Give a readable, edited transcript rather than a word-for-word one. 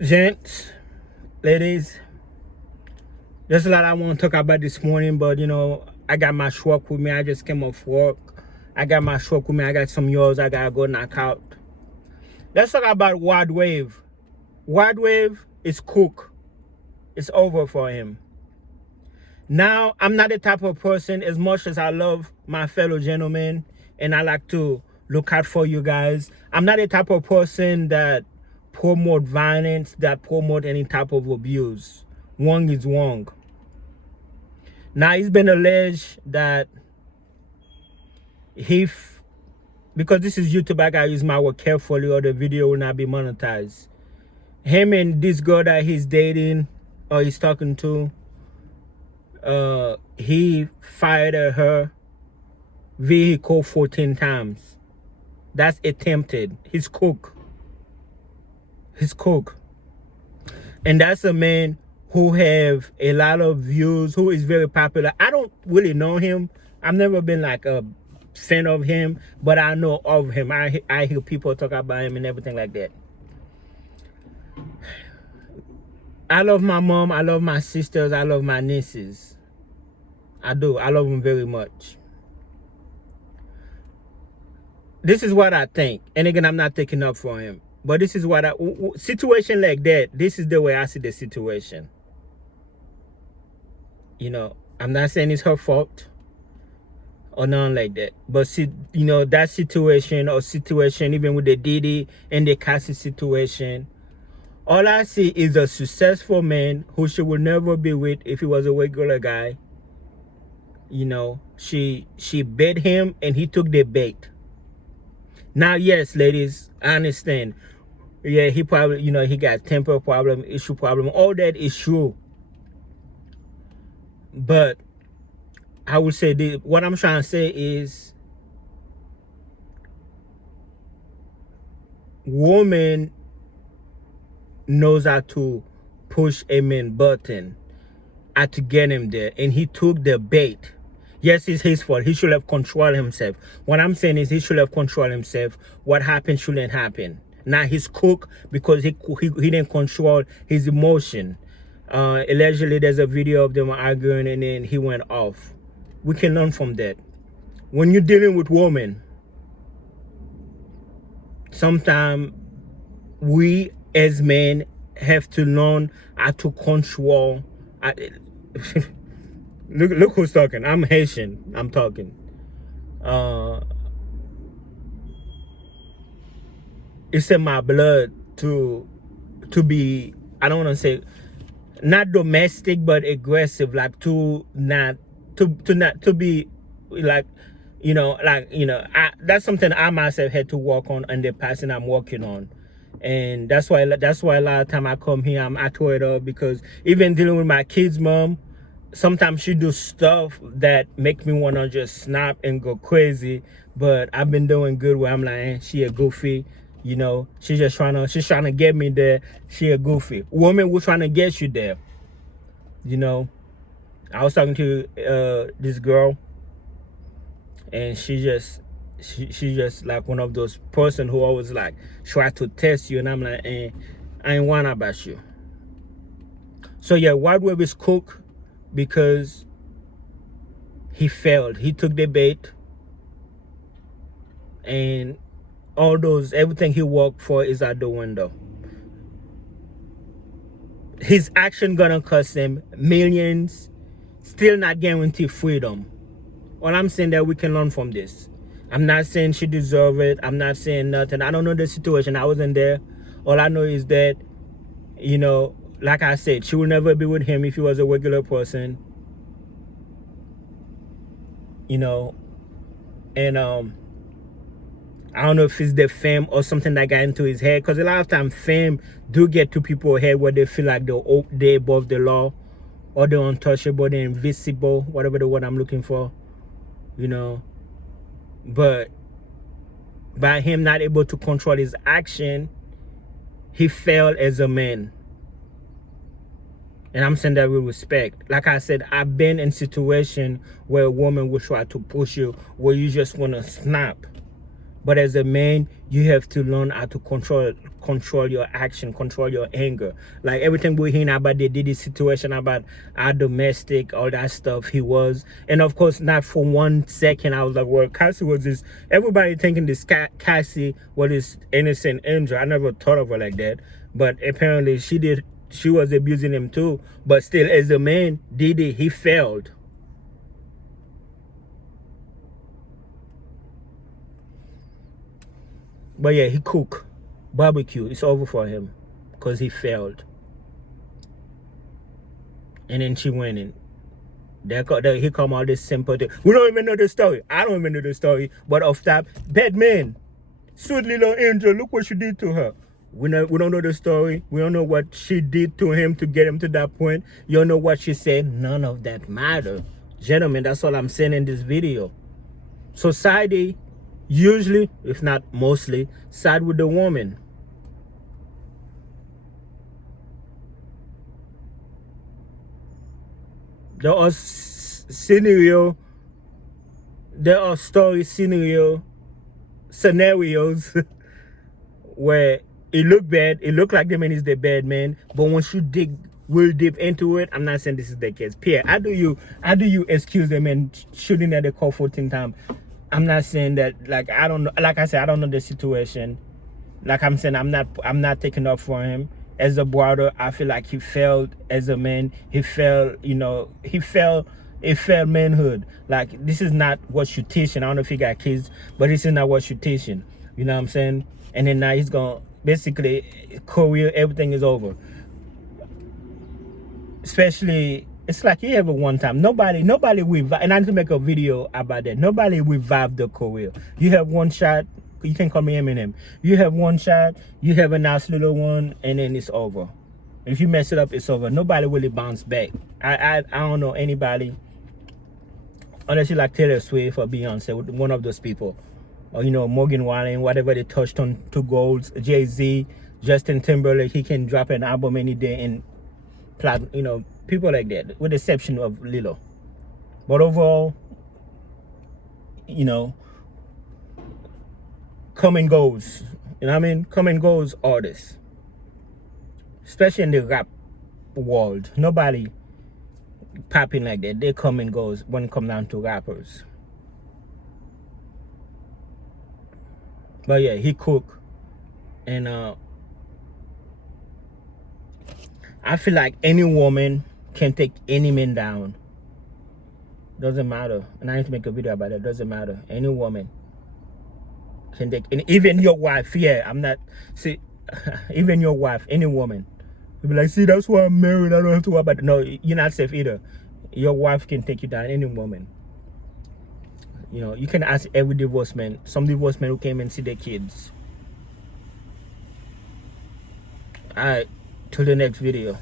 Gents, ladies, there's a lot I want to talk about this morning, but I got my truck with me. I just came off work. I got my truck with me. I got some yours I gotta go knock out. Let's talk about Rod Wave. Rod Wave is cooked. It's over for him. Now, I'm not the type of person, as much as I love my fellow gentlemen and I like to look out for you guys, I'm not the type of person that promote violence, that promote any type of abuse. Wrong is wrong. Now, it's been alleged that because this is YouTube, I gotta use my word carefully or the video will not be monetized. Him and this girl that he's dating or he's talking to, he fired at her vehicle 14 times. That's attempted. He's cooked. And that's a man who have a lot of views, who is very popular. I don't really know him. I've never been like a fan of him, but I know of him. I hear people talk about him and everything like that. I love my mom. I love my sisters. I love my nieces. I do. I love them very much. This is what I think. And again, I'm not taking up for him. But this is what situation like that, this is the way I see the situation. I'm not saying it's her fault or nothing like that. But see, that situation, even with the Diddy and the Cassie situation, all I see is a successful man who she would never be with if he was a regular guy. She bet him and he took the bait. Now, yes, ladies, I understand. Yeah, he probably, he got temper problem, issue problem. All that is true. But I would say what I'm trying to say is woman knows how to push a man button to get him there. And he took the bait. Yes, it's his fault. He should have controlled himself. What I'm saying is he should have controlled himself. What happened shouldn't happen. Now he's cooked because he didn't control his emotion. Allegedly, there's a video of them arguing and then he went off. We can learn from that. When you're dealing with women, sometimes we as men have to learn how to control. Look who's talking. I'm Haitian. I'm talking. It's in my blood to be, I don't want to say not domestic but aggressive, like to be like that's something I myself had to work on in the past and I'm working on. And that's why a lot of time I come here, I tore it up, because even dealing with my kids' mom, sometimes she do stuff that make me want to just snap and go crazy. But I've been doing good where I'm like, she a goofy. She's trying to get me there. She a goofy woman who's trying to get you there. I was talking to this girl, and she's just like one of those person who always like try to test you, and I'm like, I ain't want about you. So yeah, Rod Wave is cooked because he failed. He took the bait, and everything he worked for is out the window. His action gonna cost him millions, still not guarantee freedom. All I'm saying that we can learn from this. I'm not saying she deserve it. I'm not saying nothing. I don't know the situation. I wasn't there. All I know is that, like I said, she will never be with him if he was a regular person. And I don't know if it's the fame or something that got into his head, because a lot of times fame do get to people's head where they feel like they're above the law, or they're untouchable, they're invisible, whatever the word I'm looking for, But by him not able to control his action, he failed as a man. And I'm saying that with respect. Like I said, I've been in situation where a woman will try to push you, where you just want to snap. But as a man, you have to learn how to control your action, control your anger. Like everything we're hearing about the Diddy situation, about our domestic, all that stuff he was. And of course, not for 1 second I was like, well, Cassie was this, everybody thinking this Cassie was this innocent angel. I never thought of her like that. But apparently she was abusing him too. But still, as a man, Diddy, he failed. But yeah, he cook barbecue. It's over for him because he failed. And then she went in. He come all this simple thing. We don't even know the story. I don't even know the story. But off top, bad man, sweet little angel. Look what she did to her. We don't know the story. We don't know what she did to him to get him to that point. You don't know what she said. None of that matter, gentlemen. That's all I'm saying in this video. Society usually, if not mostly, side with the woman. There are scenarios where it look bad, it look like the man is the bad man, but once you dig real deep into it, I'm not saying this is the case. Pierre, how do you excuse the man shooting at the car 14 times? I'm not saying that, like, I don't know, like I said, I don't know the situation. Like I'm saying, I'm not taking up for him. As a brother, I feel like he failed as a man. He failed, he failed manhood. Like, this is not what you're teaching. I don't know if he got kids, but this is not what you're teaching. You know what I'm saying? And then now he's gonna, basically, career, everything is over. Especially, it's like he ever one time. Nobody revived, and I need to make a video about that. Nobody revived the career. You have one shot. You can call me Eminem. You have one shot. You have a nice little one, and then it's over. If you mess it up, it's over. Nobody really bounce back. I don't know anybody, unless you like Taylor Swift or Beyonce, one of those people, or Morgan Wallen, whatever they touched on to golds. Jay-Z, Justin Timberlake, he can drop an album any day and people like that, with the exception of Lilo. But overall, come and goes. You know what I mean? Come and goes artists. Especially in the rap world. Nobody popping like that. They come and goes when it comes down to rappers. But yeah, he cook. And I feel like any woman can take any man down. Doesn't matter. And I need to make a video about it. Doesn't matter. Any woman can take, and even your wife. Yeah, I'm not, see, even your wife, any woman. You'll be like, see, that's why I'm married. I don't have to worry about it. No, you're not safe either. Your wife can take you down. Any woman. You can ask every divorced man. Some divorced men who came and see their kids. Alright, till the next video.